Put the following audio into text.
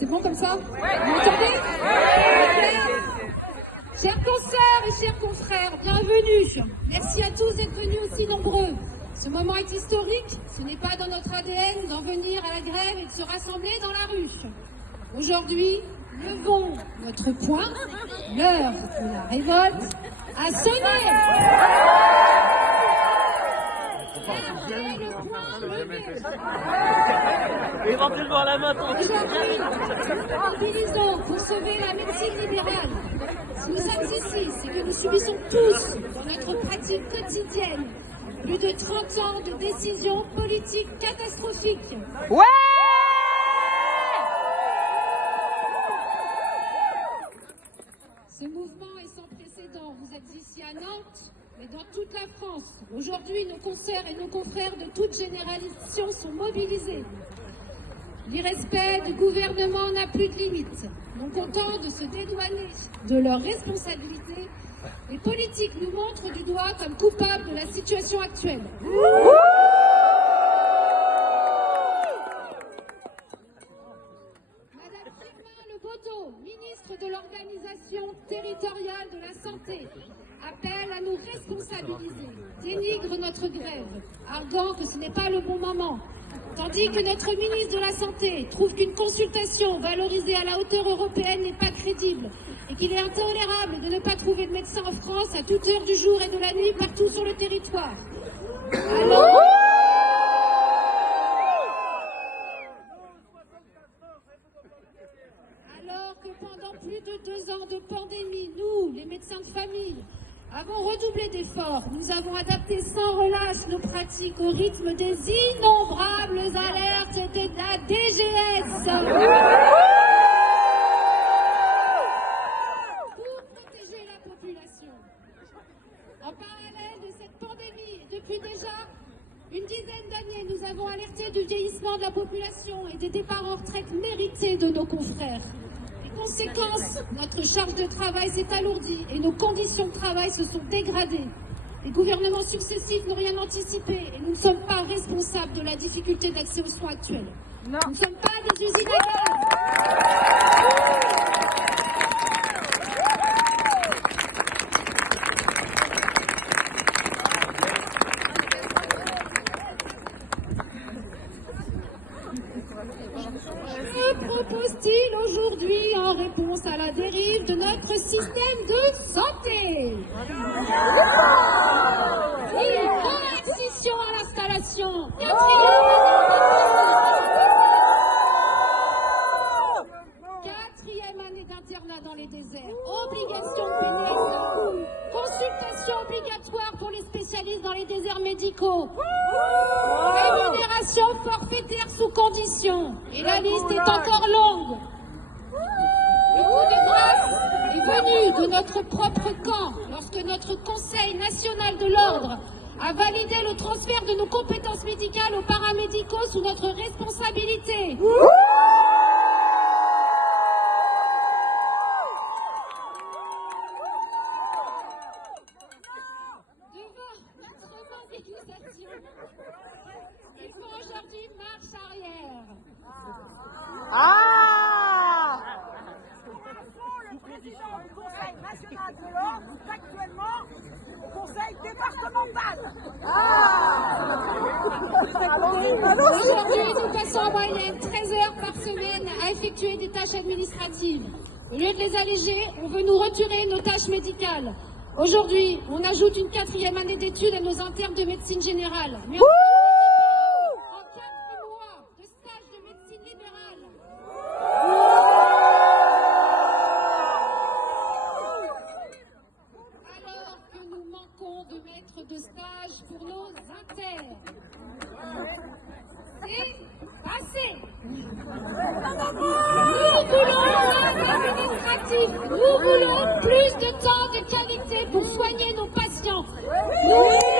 C'est bon comme ça? Vous m'entendez? Chers consoeurs et chers confrères, bienvenue. Merci à tous d'être venus aussi nombreux. Ce moment est historique. Ce n'est pas dans notre ADN d'en venir à la grève et de se rassembler dans la rue. Aujourd'hui, levons notre poing. L'heure de la révolte a sonné. Gardez le poing levé. Éventuellement la main. Aujourd'hui, mobilisons pour sauver la médecine libérale. Si nous sommes ici, c'est que nous subissons tous, dans notre pratique quotidienne, plus de 30 ans de décisions politiques catastrophiques. Ouais! Ce mouvement est sans précédent. Vous êtes ici à Nantes, mais dans toute la France. Aujourd'hui, nos consoeurs et nos confrères de toute génération sont mobilisés. L'irrespect du gouvernement n'a plus de limite. Non contents de se dédouaner de leurs responsabilités, les politiques nous montrent du doigt comme coupables de la situation actuelle. Madame Firmin Lebaudot, ministre de l'Organisation territoriale de la santé, appelle à nous responsabiliser, dénigre notre grève, arguant que ce n'est pas le bon moment. Tandis que notre ministre de la Santé trouve qu'une consultation valorisée à la hauteur européenne n'est pas crédible et qu'il est intolérable de ne pas trouver de médecin en France à toute heure du jour et de la nuit partout sur le territoire. Alors que pendant plus de 2 ans de pandémie, nous, les médecins de famille, avons redoublé d'efforts. Nous avons adapté sans relâche nos pratiques au rythme des innombrables alertes de la DGS. Pour protéger la population. En parallèle de cette pandémie, depuis déjà une dizaine d'années, nous avons alerté du vieillissement de la population et des départs en retraite mérités de nos confrères. Conséquence, notre charge de travail s'est alourdie et nos conditions de travail se sont dégradées. Les gouvernements successifs n'ont rien anticipé et nous ne sommes pas responsables de la difficulté d'accès aux soins actuels. Non. Nous ne sommes pas des usines à gaz. Que propose-t-il aujourd'hui en réponse à la dérive de notre système de santé? Coercition à l'installation. Quatrième année d'internat dans les déserts. Obligation de PDSA. Consultation obligatoire pour les spécialistes dans les déserts médicaux. Rémunération forfaitaire sous condition. Et la liste est encore longue. Le coup de grâce est venu de notre propre camp lorsque notre Conseil national de l'ordre a validé le transfert de nos compétences médicales aux paramédicaux sous notre responsabilité. Ils font aujourd'hui marche arrière. Le président du Conseil national de l'ordre est actuellement au Conseil départemental. Aujourd'hui, nous passons en moyenne 13 heures par semaine à effectuer des tâches administratives. Au lieu de les alléger, on veut nous retirer nos tâches médicales. Aujourd'hui, on ajoute une 4e année d'études à nos internes de médecine générale. Mais en 4 mois de stage de médecine libérale. Alors que nous manquons de maîtres de stage pour nos internes. C'est assez. Nous voulons moins administratif. Nous voulons plus de temps de qualité pour soigner nos patients. Nous voulons